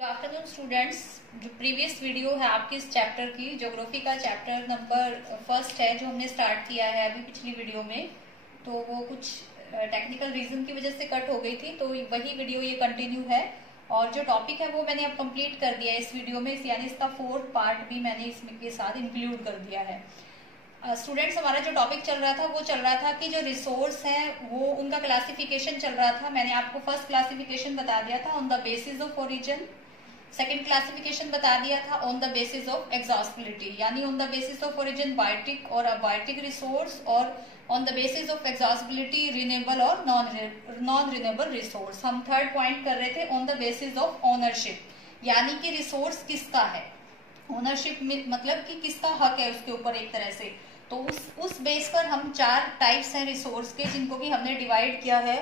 Good afternoon students. जो previous video है आपकी इस चैप्टर की, ज्योग्राफी का चैप्टर नंबर फर्स्ट है जो हमने स्टार्ट किया है अभी पिछली वीडियो में, तो वो कुछ टेक्निकल रीजन की वजह से कट हो गई थी, तो वही वीडियो ये कंटिन्यू है। और जो टॉपिक है वो मैंने अब कंप्लीट कर दिया है इस वीडियो में, यानी इसका फोर्थ पार्ट भी मैंने इसमें के साथ इंक्लूड कर दिया है। स्टूडेंट्स, हमारा जो टॉपिक चल रहा था वो चल रहा था कि जो रिसोर्स हैं वो उनका क्लासिफिकेशन चल रहा था। मैंने आपको फर्स्ट क्लासिफिकेशन बता दिया था on the basis of origin, second classification बता दिया था on the basis of exhaustibility, यानी on the basis of origin biotic और अबायोटिक रिसोर्स, और on the basis of exhaustibility renewable और नॉन रिन्यूएबल रिसोर्स। हम थर्ड पॉइंट कर रहे थे on the basis of ownership, यानी कि रिसोर्स किसका है, ओनरशिप मतलब कि किसका हक है उसके ऊपर एक तरह से। तो उस बेस पर हम चार टाइप्स हैं रिसोर्स के, जिनको भी हमने डिवाइड किया है।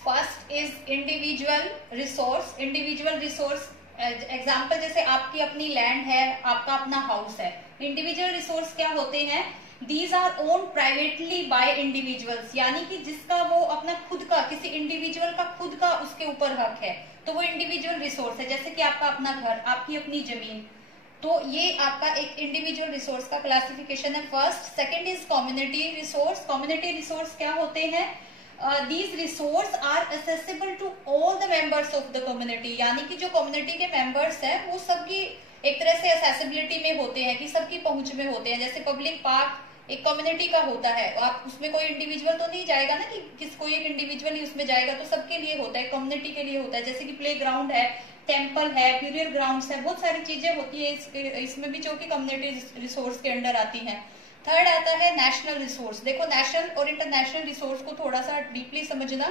First is individual resource. Individual resource example जैसे आपकी अपनी लैंड है, आपका अपना हाउस है। इंडिविजुअल रिसोर्स क्या होते हैं? These our own privately bye individuals, यानी कि जिसका वो अपना खुद का, किसी इंडिविजुअल का खुद का उसके ऊपर हक है, तो वो इंडिविजुअल रिसोर्स है। जैसे कि आपका अपना घर, आपकी अपनी जमीन, तो ये आपका एक इंडिविजुअल रिसोर्स का क्लासिफिकेशन है first. Second is community resource. Community resource क्या होते हैं? These resource are accessible to all the members of the community, यानी कि जो कम्युनिटी के मेंबर्स हैं वो सबकी एक तरह से accessibility में होते हैं, कि सबकी पहुंच में होते हैं। जैसे पब्लिक पार्क एक कम्युनिटी का होता है, आप उसमें कोई इंडिविजुअल तो नहीं जाएगा ना, कि कोई एक इंडिविजुअल ही उसमें जाएगा, तो सबके लिए होता है, कम्युनिटी के लिए होता है। जैसे कि प्ले ग्राउंड है, टेम्पल है, ब्यूरियल ग्राउंड्स है, बहुत सारी चीजें होती है इसमें भी जो कि कम्युनिटी रिसोर्स के अंडर आती हैं। थर्ड आता है नेशनल रिसोर्स। देखो, नेशनल और इंटरनेशनल रिसोर्स को थोड़ा सा डीपली समझना।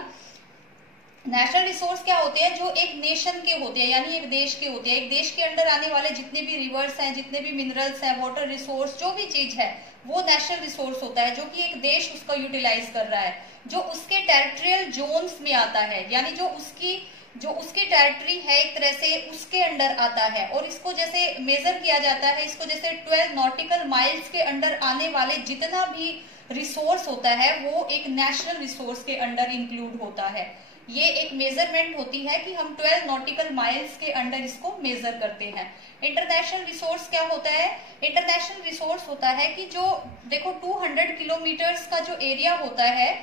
नेशनल रिसोर्स क्या होते हैं? जो एक नेशन के होते हैं, यानी एक देश के होते हैं। एक देश के अंडर आने वाले जितने भी रिवर्स हैं, जितने भी मिनरल्स हैं, वाटर रिसोर्स, जो भी चीज है वो नेशनल रिसोर्स होता है, जो कि एक देश उसका यूटिलाइज कर रहा है, जो उसके टेरिटोरियल जोन्स में आता है, यानी जो उसकी टेरिटरी है एक तरह से उसके अंडर आता है। और इसको जैसे मेजर किया जाता है, इसको जैसे 12 नॉटिकल माइल्स के अंडर आने वाले जितना भी रिसोर्स होता है वो एक नेशनल रिसोर्स के अंडर इंक्लूड होता है। ये एक मेजरमेंट होती है कि हम 12 नॉटिकल माइल्स के अंडर इसको मेजर करते हैं। इंटरनेशनल रिसोर्स क्या होता है? इंटरनेशनल रिसोर्स होता है कि जो देखो 200 किलोमीटर्स का जो एरिया होता है,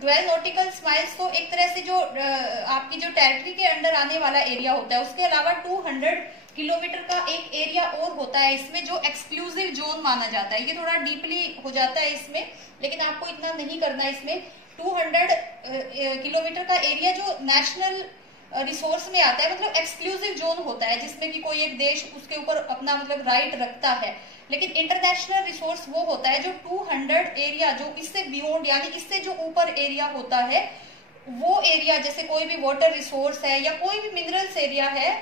12 नॉटिकल माइल्स को एक तरह से जो आपकी जो टेरिटरी के अंडर आने वाला एरिया होता है, उसके अलावा 200 किलोमीटर का एक एरिया और होता है इसमें, जो एक्सक्लूसिव जोन माना जाता है। ये थोड़ा डीपली हो जाता है इसमें, लेकिन आपको इतना नहीं करना है इसमें। 200 किलोमीटर का एरिया जो नेशनल रिसोर्स में आता है, मतलब एक्सक्लूसिव जोन होता है, जिसमें कि कोई एक देश उसके ऊपर अपना मतलब राइट रखता है। लेकिन इंटरनेशनल रिसोर्स वो होता है जो 200 एरिया, जो इससे बियॉन्ड, यानी इससे जो ऊपर एरिया होता है, वो एरिया जैसे कोई भी वाटर रिसोर्स है या कोई भी मिनरल्स एरिया है,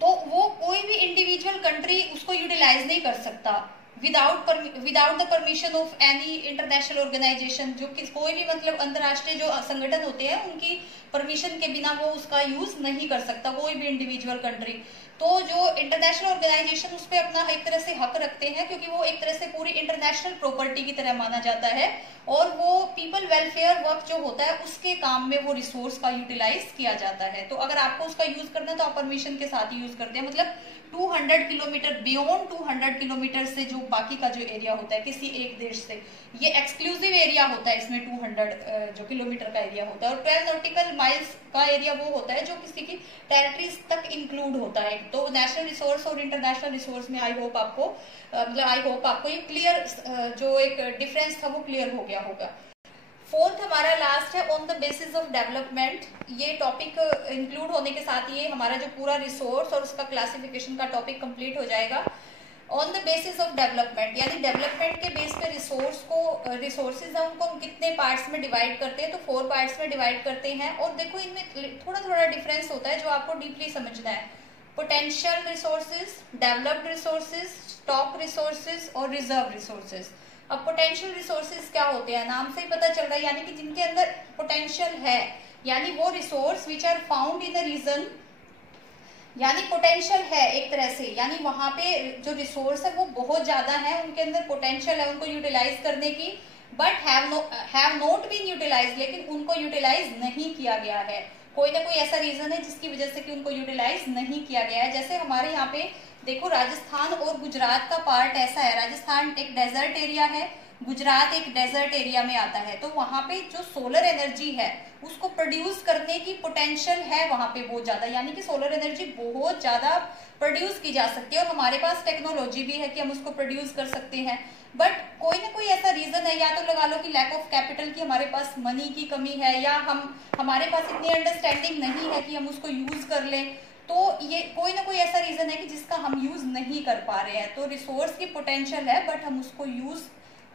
तो वो कोई भी इंडिविजुअल कंट्री उसको यूटिलाइज नहीं कर सकता without the permission of any international organisation. जो कि कोई भी मतलब अंतर्राष्ट्रीय जो संगठन होते हैं उनकी परमिशन के बिना वो उसका यूज नहीं कर सकता कोई भी इंडिविजुअल कंट्री। तो जो इंटरनेशनल ऑर्गेनाइजेशन उस पर अपना एक तरह से हक रखते हैं, क्योंकि वो एक तरह से पूरी इंटरनेशनल प्रॉपर्टी की तरह माना जाता है, और वो पीपल वेलफेयर वर्क जो होता है उसके काम में वो रिसोर्स का यूटिलाइज किया जाता है। तो अगर आपको उसका यूज करना है तो आप परमिशन के साथ ही यूज करते हैं। मतलब 200 किलोमीटर, बियॉन्ड 200 किलोमीटर से जो बाकी का जो एरिया होता है किसी एक देश से, ये एक्सक्लूसिव एरिया होता है। इसमें 200 जो किलोमीटर का एरिया होता है, और 12 नॉटिकल माइल्स का एरिया वो होता है जो किसी की टेरिटरीज तक इंक्लूड होता है। तो नेशनल रिसोर्स और इंटरनेशनल रिसोर्स में आई होप आपको ये क्लियर जो एक डिफरेंस था वो क्लियर हो गया होगा। फोर्थ हमारा लास्ट है on the basis of development. ये टॉपिक इंक्लूड होने के साथ ये हमारा जो पूरा रिसोर्स और उसका क्लासिफिकेशन का टॉपिक कंप्लीट हो जाएगा। On the basis of development, यानी डेवलपमेंट के बेस पे रिसोर्सेज है उनको हम कितने पार्ट्स में डिवाइड करते हैं? तो 4 पार्ट्स में डिवाइड करते हैं। और देखो इनमें थोड़ा थोड़ा डिफरेंस होता है जो आपको डीपली समझना है। Potential resources, developed resources, stock resources और रिजर्व रिसोर्सेज। अब पोटेंशियल रिसोर्सेज क्या होते हैं? नाम से ही पता चल रहा है, यानी कि जिनके अंदर पोटेंशियल है, यानी वो resource which are found in a region, यानी पोटेंशियल है एक तरह से, यानी वहां पे जो रिसोर्स है वो बहुत ज्यादा है, उनके अंदर पोटेंशियल है उनको यूटिलाइज करने की, but have not been utilise, लेकिन उनको यूटिलाइज नहीं किया गया है। कोई ना कोई ऐसा रीजन है जिसकी वजह से कि उनको यूटिलाइज नहीं किया गया है। जैसे हमारे यहाँ पे देखो, राजस्थान और गुजरात का पार्ट ऐसा है, राजस्थान एक डेजर्ट एरिया है, गुजरात एक डेजर्ट एरिया में आता है, तो वहां पे जो सोलर एनर्जी है उसको प्रोड्यूस करने की पोटेंशियल है वहां पे बहुत ज्यादा, यानी कि सोलर एनर्जी बहुत ज्यादा प्रोड्यूस की जा सकती है और हमारे पास टेक्नोलॉजी भी है कि हम उसको प्रोड्यूस कर सकते हैं। बट कोई ना कोई ऐसा रीजन है, या तो लगा लो कि लैक ऑफ कैपिटल की हमारे पास मनी की कमी है, या हमारे पास इतनी अंडरस्टैंडिंग नहीं है कि हम उसको यूज कर लें। तो ये कोई ना कोई ऐसा रीजन है कि जिसका हम यूज नहीं कर पा रहे हैं। तो रिसोर्स की पोटेंशियल है बट हम उसको यूज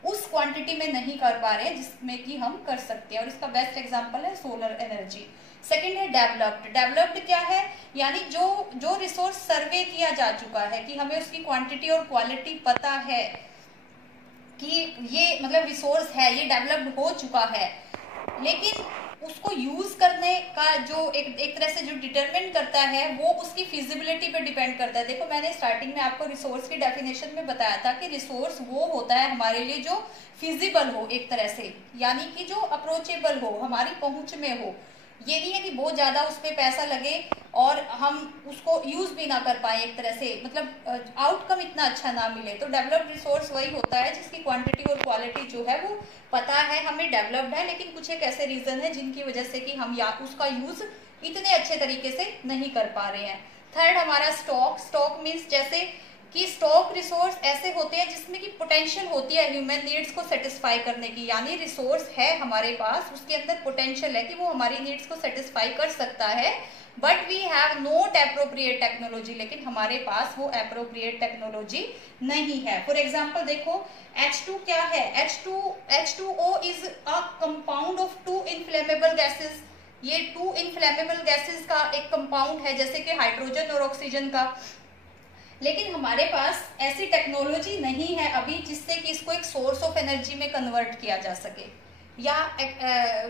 उस क्वांटिटी में नहीं कर पा रहे हैं जिसमें कि हम कर सकते हैं, और इसका बेस्ट एग्जांपल है सोलर एनर्जी। सेकंड है डेवलप्ड। डेवलप्ड क्या है, यानी जो रिसोर्स सर्वे किया जा चुका है कि हमें उसकी क्वांटिटी और क्वालिटी पता है कि ये मतलब रिसोर्स है, ये डेवलप्ड हो चुका है, लेकिन उसको यूज करने का जो एक तरह से जो डिटरमिन करता है वो उसकी फिजिबिलिटी पे डिपेंड करता है। देखो, मैंने स्टार्टिंग में आपको रिसोर्स की डेफिनेशन में बताया था कि रिसोर्स वो होता है हमारे लिए जो फिजिबल हो एक तरह से, यानी कि जो अप्रोचेबल हो, हमारी पहुंच में हो। ये नहीं है कि बहुत ज्यादा उस पर पैसा लगे और हम उसको यूज भी ना कर पाए, एक तरह से मतलब आउटकम इतना अच्छा ना मिले। तो डेवलप्ड रिसोर्स वही होता है जिसकी क्वांटिटी और क्वालिटी जो है वो पता है, हमें डेवलप्ड है, लेकिन कुछ एक ऐसे रीजन है जिनकी वजह से कि हम या उसका यूज इतने अच्छे तरीके से नहीं कर पा रहे हैं। थर्ड हमारा स्टॉक। स्टॉक मीन्स जैसे कि स्टॉक रिसोर्स ऐसे होते हैं जिसमें कि पोटेंशियल होती है ह्यूमन नीड्स को सेटिस्फाई करने की, यानी रिसोर्स है हमारे पास, उसके अंदर पोटेंशियल है कि वो हमारी नीड्स को सेटिस्फाई कर सकता है, but we have not appropriate technology, लेकिन हमारे पास वो एप्रोप्रिएट टेक्नोलॉजी नहीं है। फॉर एग्जाम्पल देखो, H2 क्या है, H2O is a compound of 2 inflammable gases. ये 2 इनफ्लेमेबल गैसेस का एक कंपाउंड है, जैसे कि हाइड्रोजन और ऑक्सीजन का, लेकिन हमारे पास ऐसी टेक्नोलॉजी नहीं है अभी जिससे कि इसको एक सोर्स ऑफ एनर्जी में कन्वर्ट किया जा सके, या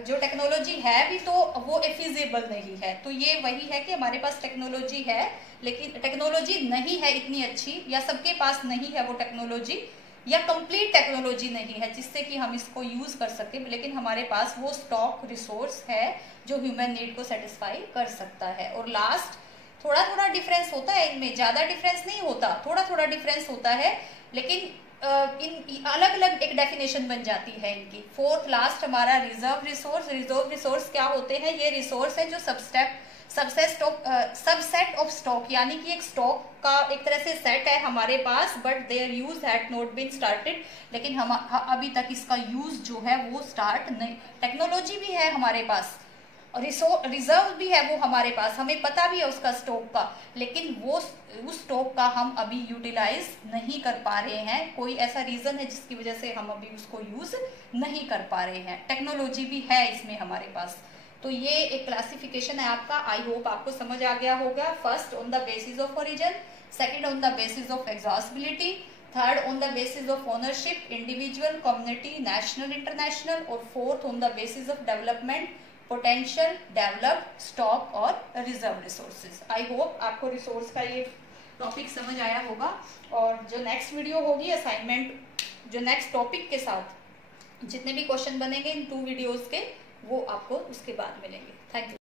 जो टेक्नोलॉजी है भी तो वो फिजिबल नहीं है। तो ये वही है कि हमारे पास टेक्नोलॉजी है लेकिन टेक्नोलॉजी नहीं है इतनी अच्छी, या सबके पास नहीं है वो टेक्नोलॉजी, या कंप्लीट टेक्नोलॉजी नहीं है जिससे कि हम इसको यूज कर सके, लेकिन हमारे पास वो स्टॉक रिसोर्स है जो ह्यूमन नीड को सेटिस्फाई कर सकता है। और लास्ट, थोड़ा थोड़ा डिफरेंस होता है इनमें, ज्यादा डिफरेंस नहीं होता, थोड़ा थोड़ा डिफरेंस होता है, लेकिन इन अलग अलग एक डेफिनेशन बन जाती है इनकी। फोर्थ लास्ट हमारा रिजर्व रिसोर्स। रिजर्व रिसोर्स क्या होते हैं, ये रिसोर्स है जो सबसेट ऑफ स्टॉक, यानी कि एक स्टॉक का एक तरह से सेट है हमारे पास, but their use had not been started, लेकिन हम अभी तक इसका यूज जो है वो स्टार्ट नहीं, टेक्नोलॉजी भी है हमारे पास और रिजर्व भी है वो हमारे पास, हमें पता भी है उसका स्टॉक का, लेकिन वो उस स्टॉक का हम अभी यूटिलाइज नहीं कर पा रहे हैं। कोई ऐसा रीजन है जिसकी वजह से हम अभी उसको यूज नहीं कर पा रहे हैं। टेक्नोलॉजी भी है इसमें हमारे पास। तो ये एक क्लासिफिकेशन है आपका, आई होप आपको समझ आ गया होगा। First on the basis of origin, second on the basis of exhaustibility, third on the basis of ownership, individual, community, national, international, और fourth on the basis of development, potential, developed, stock और reserve resources. I hope आपको resource का ये topic समझ आया होगा, और जो नेक्स्ट वीडियो होगी असाइनमेंट, जो नेक्स्ट टॉपिक के साथ जितने भी क्वेश्चन बनेंगे इन 2 वीडियोस के, वो आपको उसके बाद मिलेंगे। Thank you.